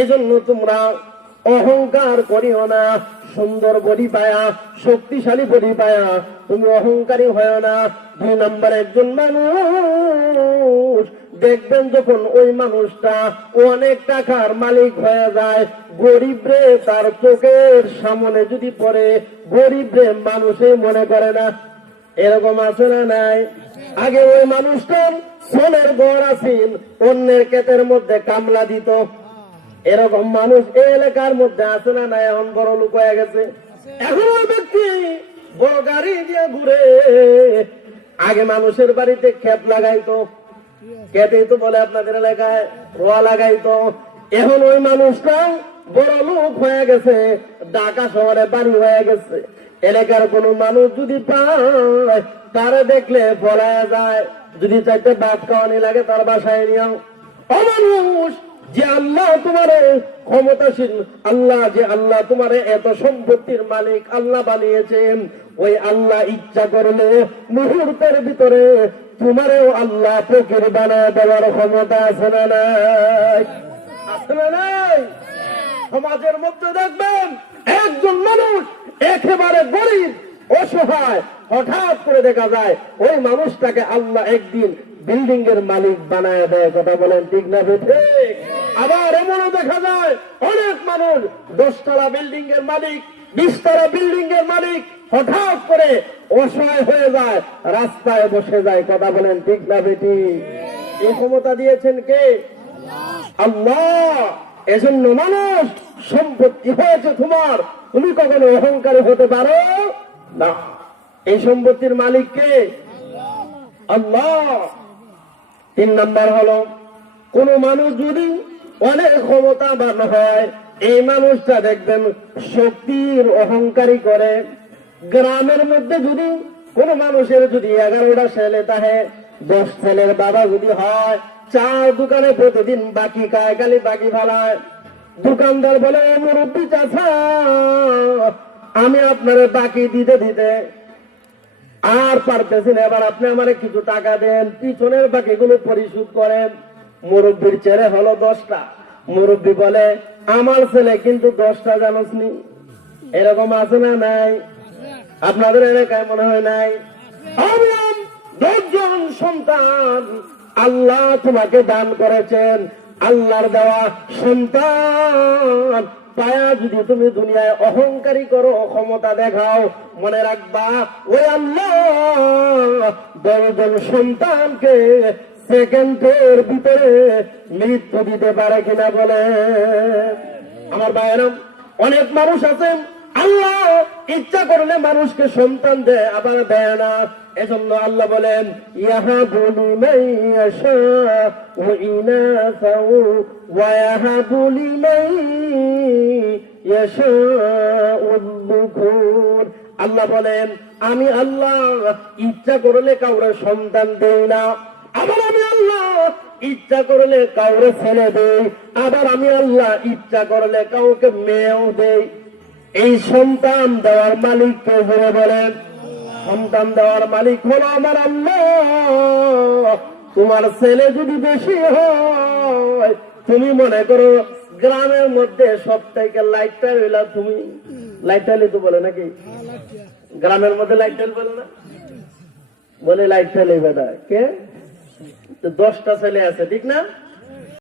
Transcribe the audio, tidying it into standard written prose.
এজন্য তোমরা অহংকার করিও না। সুন্দর বডি পায়া, শক্তিশালী বডি পায়া তুমি অহংকারী হয় না। 2 নম্বর, একজন মানুষ দেখবেন যখন ওই মানুষটা অনেক টাকার মালিক হয়ে যায়, গরিব রে তার চোখের সামনে যদি পড়ে, গরিব রে মানুষে মনে করে না। এরকম আছে না নাই? আগে ওই মানুষটা সোনের গড় আসিল, অন্যের ক্ষেতের মধ্যে কামলা দিত। এরকম মানুষ এই এলাকার মধ্যে আছে না নাই? এখন বড় লোক হয়ে গেছে। এখন ওই ব্যক্তি বড় গাড়ি দিয়ে ঘুরে। আগে মানুষের বাড়িতে ক্ষেত লাগাইতো, ক্ষেতেই তো বলে আপনাদের এলাকায় রোয়া লাগাইতো। এখন ওই মানুষটা বড় লোক হয়ে গেছে, ঢাকা শহরে বাড়ি হয়ে গেছে। এলাকার কোন মানুষ যদি পায়, তারা দেখলে বলা যায়, যদি 4টা ভাত খাওয়ানি লাগে তার বাসায় নিও। অমানুষ যে আল্লাহ তোমারে ক্ষমতাশীল, আল্লাহ তোমারে এত সম্পত্তির মালিক আল্লাহ বানিয়েছেন, ওই আল্লাহ ইচ্ছা করলে মুহূর্তের ভিতরে তোমারেও আল্লাহ ফকির বানায় দেওয়ার ক্ষমতা আছে না নাই? আছে না নাই? সমাজের মধ্যে দেখবেন একজন মানুষ একেবারে গরিব অসহায়, হঠাৎ করে দেখা যায় ওই মানুষটাকে আল্লাহ একদিন বিল্ডিং এর মালিক বানায় দেয়। কথা বলেন ঠিক না ঠিক? আবার এমনও দেখা যায় অনেক মানুষ 10 তলা বিল্ডিং এর মালিক, 20 তলা বিল্ডিং এর মালিক হঠাৎ করে অসহায় হয়ে যায়, রাস্তায় বসে যায়। কথা বলেন ঠিক না বেটি? এই ক্ষমতা দিয়েছেন কে? আল্লাহ। এজন্য মানুষ সম্পত্তি হয়েছে তোমার, তুমি কখনো অহংকারী হতে পারো না। এই সম্পত্তির মালিক কে? আল্লাহ। 3 নম্বর হলো, কোন মানুষ যদি অনেক ক্ষমতাবান হয়, এই মানুষটা দেখবেন শক্তির অহংকারী করে। গ্রামের মধ্যে যদি কোন মানুষের যদি 11টা ছেলে থাকে, 10 ছেলের বাবা যদি হয়, 4 দোকানে প্রতিদিন বাকি খায়, খালি বাকি ফালায়। দোকানদার বলে, মুরব্বী চাচা, আমি আপনার বাকি দিতে দিতে আর পারতেছি না, এবার আপনি আমার কিছু টাকা দেন, পিছনের বাকিগুলো পরিশোধ করেন। মুরব্বীর ছেলে হলো 10টা। মুরব্বী বলে, আমার ছেলে কিন্তু 10টা জানোসনি। এরকম আছে না নাই? আপনাদের এলাকায় মনে হয় নাই? 10 জন সন্তান আল্লাহ তোমাকে দান করেছেন। আল্লাহর দেওয়া সন্তান পায়া যদি তুমি দুনিয়ায় অহংকারী করো, ক্ষমতা দেখাও, মনে রাখবা ওই আল্লাহ 10 জন সন্তানকে সেকেন্ডের ভিতরে মৃত্যু দিতে পারে কিনা বলে? আমার ভাইয়েরা, অনেক মানুষ আছেন আল্লাহ ইচ্ছা করলে মানুষকে সন্তান দেয়, আবার দেয় না। এজন্য আল্লাহ বলেন, ইয়াহাবু লিমান ইয়াশাউ ইনাসাউ ওয়া ইয়াহাবু লিমান ইয়াশাউ যুকুর। আল্লাহ বলেন, আমি আল্লাহ ইচ্ছা করলে কাউরে সন্তান দেই না, আবার আমি আল্লাহ ইচ্ছা করলে কাউরে ছেলে দেই, আবার আমি আল্লাহ ইচ্ছা করলে কাউকে মেয়েও দেই। এই সন্তান দেওয়ার মালিক কে জোরে বলেন? সন্তান দেওয়ার মালিক হলো আমার আল্লাহ। তোমার ছেলে যদি বেশি হয়, তুমি মনে করো গ্রামের মধ্যে সব থেকে লাইটটা হইলা তুমি। লাইটটালি তো বলে নাকি? গ্রামের মধ্যে লাইটটাল বলে না? বলে লাইটটালি বেটা কে? 10টা ছেলে আছে, ঠিক না?